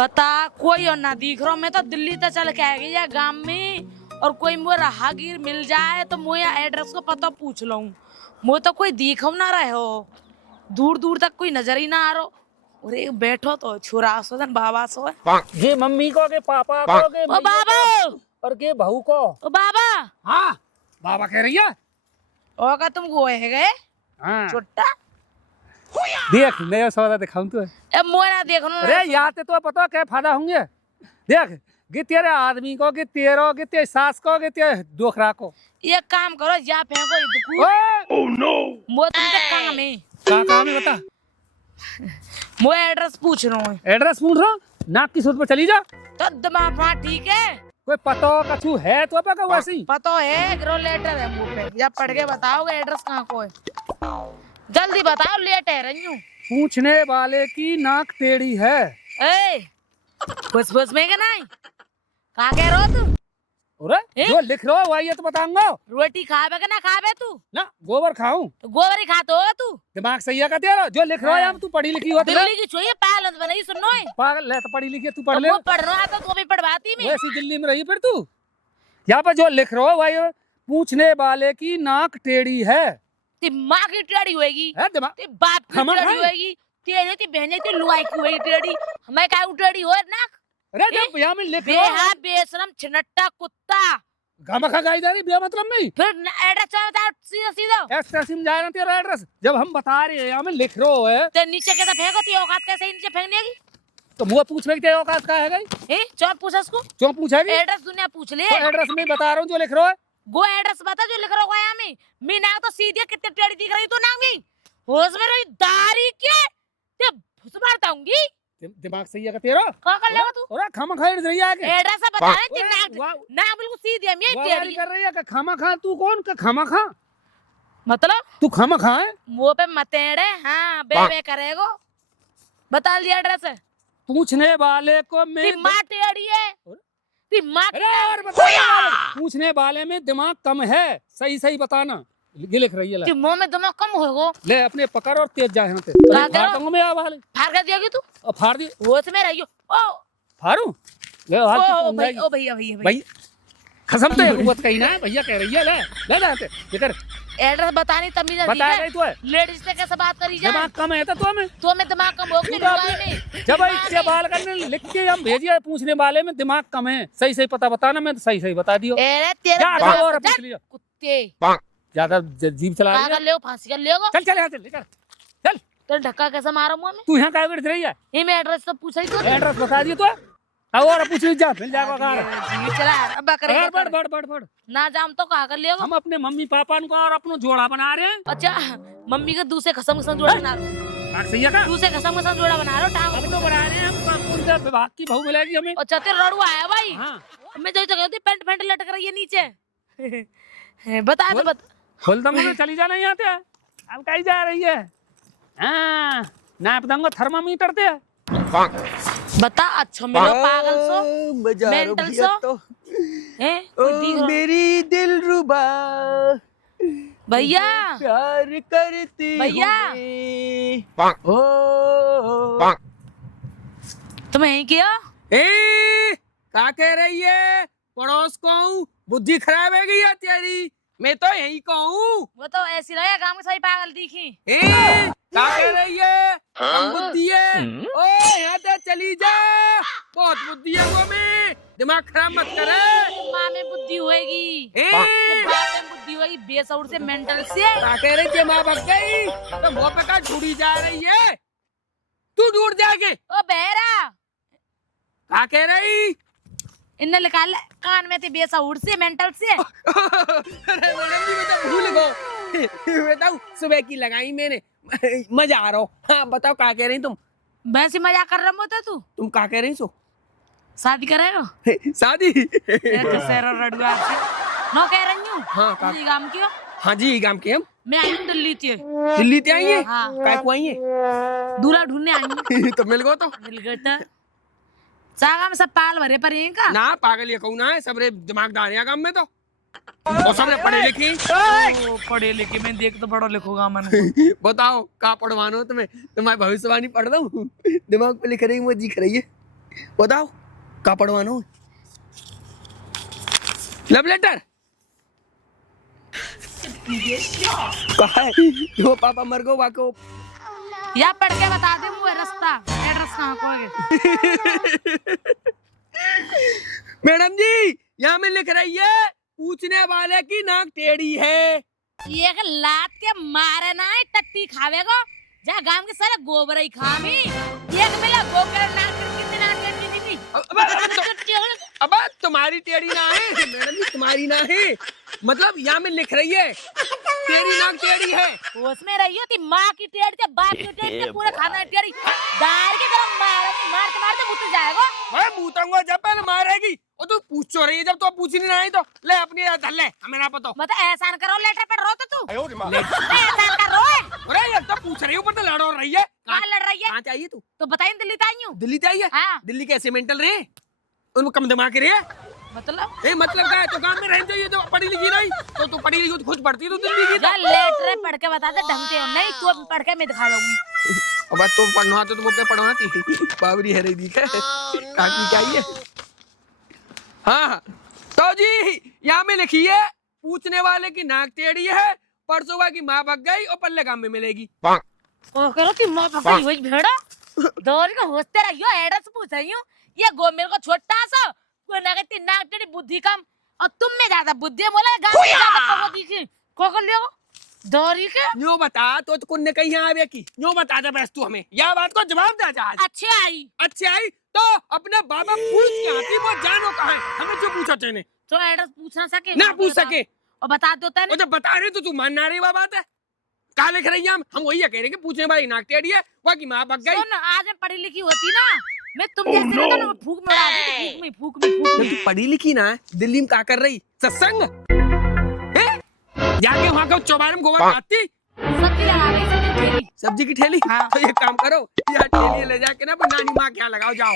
बता कोई और ना दिख रहा। मैं तो दिल्ली तक चल के आ गई है गांव में, और कोई मोर राहगीर मिल जाए तो मुझे एड्रेस को पता पूछ लूं। मुझे तो कोई दिखो ना रहे हो, दूर दूर तक कोई नजर ही ना आ रहा। अरे बैठो तो छोरा सो जन बाबा सो है। ये मम्मी को के पापा को के ओ बाबा और के बहू को। ओ बाबा। हाँ बाबा कह रही है। ओ का तुम गोए है गए हाँ छोटा। देख नया सौदा दिखाऊं तो अब मोरा देखो ना। अरे याद तो पता क्या फायदा होंगे। देख गे तेरे आदमी को गे तेरो गे तेरे सास को गे तेरे दोखरा को। एक काम करो जा फेंको ये दुकू। ओह नो मो तुमसे काम है। क्या काम है बता। मो एड्रेस पूछ रहा हूँ। एड्रेस पूछ रहा हूँ नाक की सूद पर चली जा। तो दिमाग वहाँ ठीक है। कोई पतो कछु है तो पका वैसे ही पता है ग्रो लेटर है मुंह पे, या पढ़ के बताओगे एड्रेस कहाँ को है। जल्दी बताओ लेट है रंजू। पूछने वाले की नाक टेढ़ी है। ए बस बस में क्या नहीं कहाँ कह रहा हो तू। अरे जो लिख रहा हो वही है तो बताऊंगा। रोटी खावे का ना खावे तू। ना गोबर खाऊं तो गोबर ही खाता होगा तू। दिमाग सही है का तेरा जो लिख रहा है तू पढ़ी लिखी हो दिल्ली की छोई पागल बनाई सुनो है। पागल है तो पढ़ी लिखी है, तू पढ़ ले। वो पढ़ रहा था तो भी पढ़वाती मैं। वैसी दिल्ली में रही फिर तू। यहाँ पर जो लिख रहा हो वही पूछने वाले की नाक टेढ़ी है। ती माँ की टेढ़ी होएगी, है दिमाग ती बाप की टेढ़ी होएगी, तेरे की बहने की लुआई की होएगी टेढ़ी। हमें क्या टेढ़ी हो नाक। अरे जब यहाँ में लिख रहा बेहा बेशरम छिनट्टा कुत्ता। गामखा गाई जा रही बिया मतलब नहीं। फिर एड्रेस बता सीधा सीधा। एस तहसील जा रहा तेरा एड्रेस जब हम बता रहे हैं यहाँ में लिख रहा है ते नीचे कैसे फेंको ती औकात कैसे नीचे फेंकने की। तो मुझे पूछ रही तेरे औकात का है गई। ए चौप पूछ उसको। क्यों पूछेगी एड्रेस दुनिया पूछ ले। तो एड्रेस में बता रहा हूँ जो लिख रहा है। वो एड्रेस बता जो लिख रहा होगा यहाँ में। मी नाक तो सीधी कितने टेढ़ी दिख रही तू नाक में। होश में रही दाढ़ी के ते भुस मारता हूँगी। दिमाग सही है का तेरा। क्या कर लेगा तू। और खामा खा रही है आगे एड्रेस बता रहे ती नाक नाक बिल्कुल सीधी है मैं टेढ़ी कर रही है का खामा खा। तू कौन का खामा खा मतलब तू खामा खा है। मुंह पे मतेड़े हाँ बे करेगो। बता दिया एड्रेस है। पूछने वाले को मैं माँ टेढ़ी है ती माँ। अरे और बता पूछने वाले में दिमाग कम है सही सही बताना। ये लिख रही है मुंह में दिमाग कम होगा। ले अपने पकड़ और तेज जाए यहाँ पे फाड़ दूंगा मैं आवाज। फाड़ कर दियोगी तू। और फाड़ दी होश में रहियो। ओ फाड़ू ले हाल ओ भैया भैया भाई कसम तो हुकूमत कही ना भैया कह रही है। ले ले जाते लेकर एड्रेस बतानी तमीज बता रही तू है। लेडीज से कैसे बात करी जाए। दिमाग कम है तो मैं तो मैं दिमाग कम होगी में। जब इसके बाल करने लिख के हम भेजिए पूछने वाले में दिमाग कम है सही सही पता बताना मैं तो सही सही बता दियो। अरे तेरे और पूछ लिया कुत्ते ज्यादा जीभ चला रही है। कर ले फांसी कर लेगा। चल चल यहाँ से लेकर चल। तो धक्का कैसे मारा मुंह में। तू यहाँ क्या कर रही है। ये मैं एड्रेस तो पूछा ही तो। एड्रेस बता दियो तो और पूछ ली जा मिल जाएगा। चला अब करेगा बढ़ बढ़ बढ़ बढ़ ना जाम तो कहा कर लेगा। हम अपने मम्मी पापा को और अपना जोड़ा बना रहे हैं। अच्छा मम्मी के दूसरे कसम कसम जोड़ा बना रहे। सही है का दूसरे कसम कसम जोड़ा बना रहे हो टांग हम तो बना रहे हैं। उनका विभाग की बहू मिलेगी हमें। अच्छा तेरा रड़ू आया भाई। हाँ मैं जो कहती पेंट पेंट लटक रही है नीचे। बता दो बता खोल दूंगा चली जाना यहाँ पे। अब कहीं जा रही है। हाँ नाप दूंगा थर्मामीटर से। बता अच्छा मेरा पागल सो मेंटल सो तो हैं मेरी दिलरुबा भैया प्यार करती भैया। ओ तुम यहीं किया। क्या कह रही है पड़ोस को हूँ बुद्धि खराब है गई है तेरी। मैं तो यही कहूँ। वो तो ऐसी लगे काम में सही पागल दिखी। क्या कह रही है हम बुद्धि है। ओ यहाँ से चली जा बहुत बुद्धि है वो में दिमाग खराब मत करे। माँ में बुद्धि होएगी बाप में बुद्धि होएगी बेसउर से मेंटल से। क्या कह रही थी माँ भग गई तो मुँह पे का ढूंढी जा रही है। तू ढूंढ जाके ओ बहरा क्या कह रही। इन्ने निकाल कान में थे बेसउर से मेंटल से। अरे मैडम जी मैं तो भूल गो बताओ सुबह की लगाई मैंने मजा आ रहा हो। हाँ बताओ क्या कह रही तुम। वैसे मजाक कर रहा होता तू। तुम क्या कह रही सो शादी करेगा शादी। रडुआ से नो कह रही हूँ। हाँ तुझे काम क्यों। हाँ जी गांव के हम मैं आई हूँ दिल्ली से। दिल्ली से आई है। हाँ काय को आई है दूल्हा ढूंढने आई हूँ। तो मिल गो तो मिल गए तो सागा में सब पाल भरे पर हैं का। ना पागल ये कहूँ ना है सबरे दिमागदार है काम में तो और सबने पढ़े लिखी। पढ़े लिखे मैं देख तो बड़ो लिखूंगा मन। बताओ क्या पढ़वानो तुम्हें तुम्हारी भविष्यवाणी पढ़ दो दिमाग पे लिख रही मुझे दिख रही है। बताओ का पढ़वानो? लव लेटर कहा है? वो पापा मर गो वाको। या पढ़ के बता दे मुझे रास्ता, एड्रेस कहाँ को है। मैडम जी यहाँ में लिख रही है पूछने वाले की नाक टेढ़ी है। ये के लात के मारे ना है टट्टी खावेगो, जा गांव के सारे गोबर ही खामी। एक मिला गोबर नाक कितने नाक टेढ़ी थी। अब तुम्हारी टेढ़ी ना है मैडम जी, तुम्हारी ना है, मतलब यहाँ में लिख रही है तेरी नाक टेढ़ी है। उसमें रही होती माँ की टेढ़ी से बाप की टेढ़ी से पूरे खाना टेढ़ी दार के तरफ मारते मारते मुझे जाएगा। मैं बूतंगा जब पहले मारेगी और तू पूछ रही है, जब तो पूछ नहीं रही तो ले अपनी धर ले हमें ना पता। मतलब एहसान करो, लेटर पढ़ रहा तो तू एहसान कर रहा है। अरे यार तो पूछ रही हूँ पर तो लड़ और रही है। कहाँ लड़ रही है? कहाँ चाहिए तू? तो बताइए दिल्ली से आई हूँ। दिल्ली से आई है? हाँ। दिल्ली कैसे मेंटल रहे, उनको कम दिमाग रहे। मतलब ए मतलब क्या है, तो गांव में रहनी चाहिए, तो पढ़ी लिखी नहीं तो तू पढ़ी लिखी तो खुद पढ़ती तो दिल्ली की। जा लेटर पढ़ के बता दे ढंग से हो, नहीं तू पढ़ के मैं दिखा दूंगी। अब तो पढ़ना तो तुम अपने पढ़ना थी बाबरी है रही है काकी क्या है। हाँ तो जी यहाँ में लिखी है पूछने वाले की नाक टेढ़ी है, परसों की माँ भग गई और पल्ले गांव में मिलेगी। ओ करो कि मां पापा हुई भेड़ा दौड़ के होते रहियो, एड्रेस पूछ रही हूँ। ये गो मेरे को छोटा सा कोई ना कहती नाक टेढ़ी बुद्धि कम और तुम में ज्यादा बुद्धि है, बोला गांव में ज्यादा कहो दिखी को कर लियो दौड़ी के। न्यो बता तो कुन्ने कहीं आवे की न्यो बता दे बस तू हमें यह बात को जवाब दे जा। अच्छे आई अच्छे आई तो अपने बाबा पूछ के आती वो जानो कहाँ है, हमें जो पूछा तेने तो एड्रेस पूछ ना सके ना पूछ सके और बता दो वो जब बता रही तो तू मान ना रही बात है। कहा लिख रही है हम वही कह रहे हैं कि पूछने वाली नाक टेढ़ी है, वहाँ की माँ भग गई। सुन आज मैं पढ़ी लिखी होती ना मैं तुम जैसे रहता ना फूक में उड़ा देती, फूक में जब तू पढ़ी लिखी ना दिल्ली में क्या कर रही सत्संग जाके वहाँ का चौबारे में गोबर खाती सब्जी लगा रही सब्जी सब्जी की ठेली। हाँ। तो ये काम करो यार ठेली ले जाके ना नानी माँ क्या लगाओ जाओ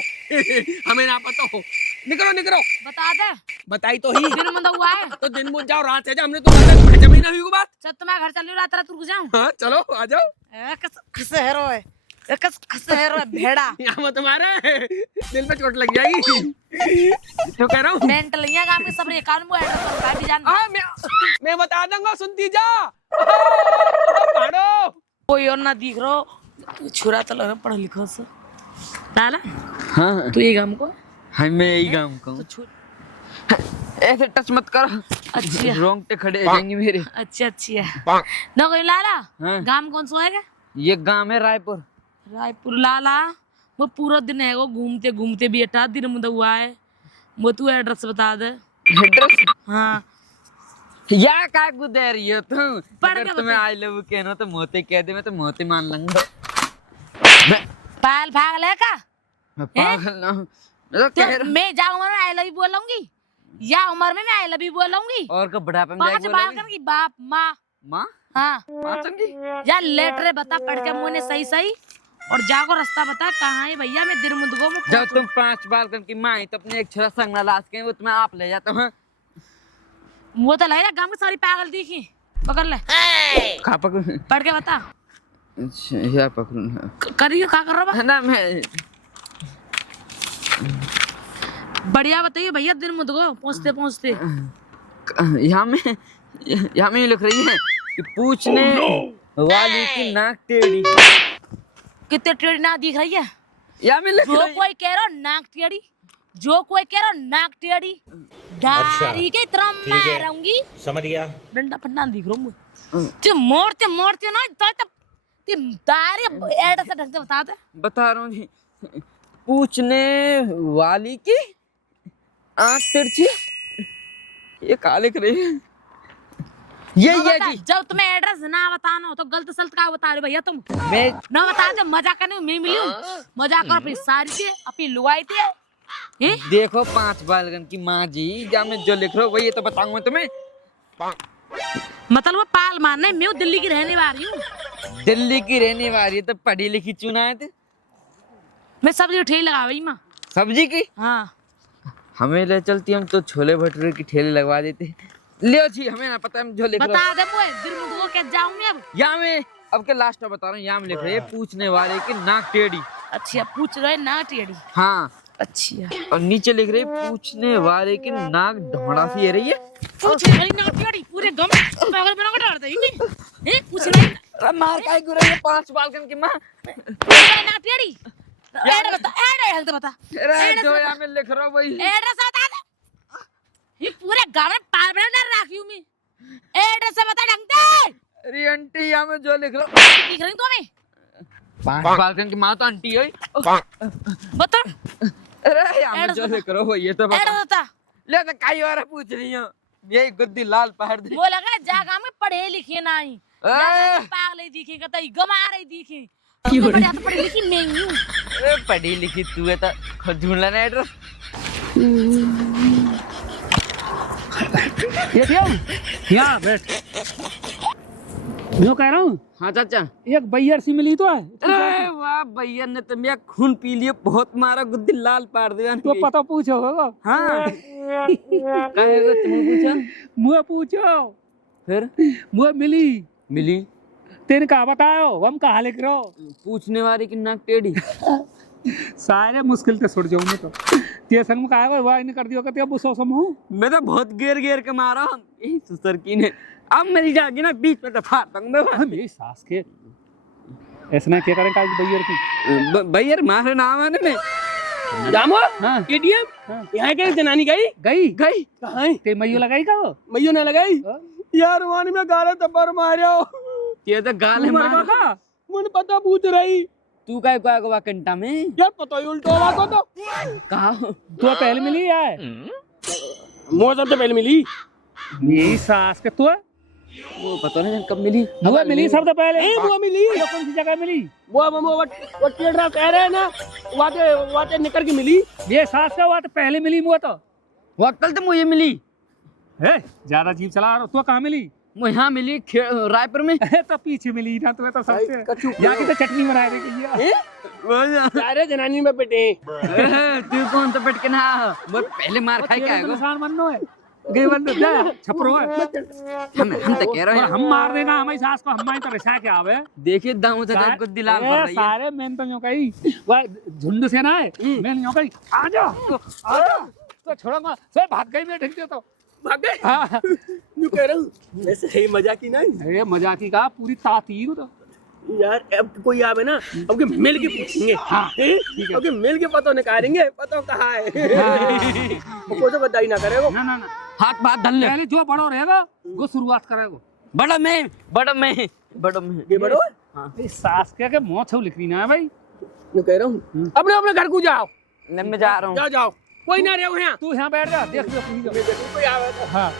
हमें ना पता हो। निकलो निकलो बता दे बताई तो ही दिन मुंदा हुआ है तो दिन मुझ जाओ रात है जा, हमने तो जमीन हुई को बात। चल तुम्हारे घर चल रही रात रात रुक जाऊं। हाँ चलो आ जाओ। कस हेरो है कस हेरो है भेड़ा यहाँ तुम्हारे दिल पे चोट लग जाएगी तो कह रहा हूँ मेंटलियां काम के सब रे कान में एड्रेस बता भी जान। मैं बता दूंगा सुनती जा भाड़ो कोई और ना दिख रहा छुरा तो लग रहा पढ़ा लिखा सा लाला। हाँ तू ये काम को हाँ मैं यही काम तो कहूँ। छुर ऐसे टच मत कर, अच्छी है रोंगटे खड़े हो जाएंगे मेरे। अच्छी है ना कोई लाला। हाँ। गांव कौन सा है? ये गांव है रायपुर। रायपुर लाला वो पूरा दिन है वो घूमते घूमते भी अटा दिन मुदा हुआ है वो तू एड्रेस बता दे। एड्रेस हाँ या का दे रही हो तुम? पढ़ अगर के तुम्हें बता। आई लव कहना तो मोते कह दे, मैं तो मोते मान लूंगा। पाल भाग ले का मैं पागल ना हूँ। मैं तो तो कह रहा मैं जा उम्र में आई लव यू बोलूंगी या उम्र में मैं आई लव यू बोलूंगी। और का बुढ़ापे में पांच जाके बार बोलेगी? की बाप माँ माँ हाँ माँ चंगी या लेटर बता पढ़ के मुझे सही सही और जाको रास्ता बता कहाँ है भैया मैं दिल मुद गो जब तुम 5 बार की माँ तो अपने एक छोरा संग लाश के वो तुम्हें आप ले जाता हूँ। वो तो लगेगा गाँव में सारी पागल दिखी पकड़ ले खा पकड़। पढ़ के बता अच्छा यार पकड़ करियो क्या कर रहा बा? ना मैं बढ़िया बताइए भैया दिन मुद गो पहुँचते पहुँचते। यहाँ में लिख रही है कि पूछने वाली की नाक टेढ़ी। कितने टेढ़ी नाक दिख रही है? यहाँ में लिख जो रही है। कोई कह रहा नाक टेढ़ी जो कोई कह रहा नाक टेढ़ी दाढ़ी के तरह मारूंगी समझ गया। डंडा फंडा दिख रहा हूँ ते मोड़ते ना तो ते दाढ़ी ऐड से ढंग से बता दे। बता रहा हूँ जी। पूछने वाली की आँख तिरछी। ये क्या लिख रही है? ये जी जब तुम्हें एड्रेस ना बताना हो तो गलत सलत का बता रहे भैया तुम मैं ना बता दे मजाक करने में मैं मिली हूँ मजाक कर अपनी सारी थी अपनी लुगाई थी हैं? देखो 5 बालगन की माँ जी जहाँ मैं जो लिख रहा हूँ वही तो बताऊंगा तुम्हें। मतलब वो पाल मारने मैं दिल्ली की रहने वाली हूँ दिल्ली की रहने वाली है तो पढ़ी लिखी चुना है। मैं सब्जी ठेली लगा रही माँ। सब्जी की हाँ हमें ले चलती हम तो छोले भटूरे की ठेले लगवा देते। लियो जी हमें ना पता हम जो लिख रहा बता दे मुझे दिल मुझ को क्या जाऊंगी अब। यहाँ में अब के लास्ट में बता रहा हूँ। यहाँ में लिख रही है पूछने वाले की नाक टेढ़ी। अच्छा पूछ रहे ना टेढ़ी हाँ अच्छी है। और नीचे लिख रही पूछने वाले की नाक ढोंडा सी है रही है। पूछने वाली ना टेढ़ी पूरे गम पागल बना के डाल देगी। ए पूछने अरे मार काय गुरा ये 5 बालकन की मां। ना टेढ़ी एड्रेस बता, एड्रेस बता, अरे जो यहाँ में लिख रहा हूँ वही। एड्रेस बता दे। ये पूरे गांव में पागल ना रखी हूँ मैं। एड्रेस बता ढंग से। अरे आंटी यहाँ में जो लिख रहा हूँ दिख रही तो मैं 5 बालकन की मां तो आंटी है। बता अरे यहाँ में जो लिख रहा हूँ ये तो एड्रेस बता। बता। ले तो कई और पूछ रही हूँ यही गुद्दी लाल पहाड़ दे। वो लगा जागा में पढ़े लिखे नहीं पागल दिखेगा तो गमा रही दिखे पढ़ी लिखी नहीं हूँ। अरे पढ़ी लिखी तू है तो खुद ढूंढ लेना एड्रेस। ये क्या यहाँ बैठ। मैं कह रहा हूँ हाँ चाचा। एक बैयर सी मिली तो है। अरे वाह भैया ने तो मेरा खून पी लिया बहुत मारा गुद्दी लाल पाड़ दिया। तो पता पूछो होगा। हाँ कहेगा तुम पूछा मुझे पूछो फिर मुझे मिली मिली तेने कहा बताओ हम कहा लिख रहे हो। पूछने वाली की नाक टेढ़ी। सारे मुश्किल से सुट जाऊंगे तो ते संग में कहा वाह इन्हें कर दियो कहते अब सो समूह मैं तो बहुत घेर घेर के मारा हूँ यही सुसर की ने अब मेरी जागी ना बीच में तो फाड़ दूंगा मैं। मेरी सास के ऐसा क्या करें काज बैयर की भैया मारे नाम है ना जामो हाँ एटीएम हाँ। यहाँ के जनानी गई गई गई कहाँ है? ते मइयो लगाई का वो मैयो ने लगाई हाँ? यार वानी में गारे तब्बर मारियो ये तो गाल है तू मर मार। का मुझे पता पूछ रही तू काय को आगवा कंटा में यार पता ही उल्टो हुआ को तो कहा तू पहले मिली है मोर सबसे पहले मिली मेरी सास के तू वो पता नहीं कब मिली। वो मिली सबसे पहले वो मिली वो कौन सी जगह मिली वो टेढ़ा कह रहे हैं ना वाते वाते निकल के मिली। ये सास का हुआ तो पहले मिली मुझे तो वो कल तो मुझे मिली है ज्यादा जीप चला रहा तू कहाँ मिली वो यहाँ मिली रायपुर में। तो पीछे मिली ना तुम्हें तो सबसे यहाँ की तो चटनी बना रही सारे जनानी में पिटे तू कौन तो पटके ना वो पहले मार खाई क्या है निशान बननो है गई बंद जा छपरो है हम तो कह रहे हैं हम मार देगा हमारी सास को हमारी तो रिसा के आवे देखिए दाऊ से गुद्दी लाल पड़ रही है। सारे मैंने तो यूं कही वह झुंड से ना है मैंने यूं कही आ जाओ तो छोड़ूंगा से भाग गई मैं ठीक तो भाग गए। हाँ मैं कह रहा हूँ ऐसे है मजाक ही नहीं अरे मजाकी का पूरी तातीर तो यार अब कोई आवे ना अब के मिल के पूछेंगे। हाँ, ठीक है अब के मिल के पता निकालेंगे पता कहाँ है। वो तो बताई ना करेगा ना ना ना हाथ बात धन ले पहले जो बड़ो रहेगा वो शुरुआत करेगा बड़ा मैं बड़ा मैं बड़ा मैं ये बड़ो ये सास के मुंह छू लिख रही ना है भाई मैं कह रहा हूँ अपने अपने घर को जाओ मैं जा रहा हूँ। जाओ जाओ कोई ना रहो यहाँ तू यहाँ बैठ जा देख लो कोई आवे तो हाँ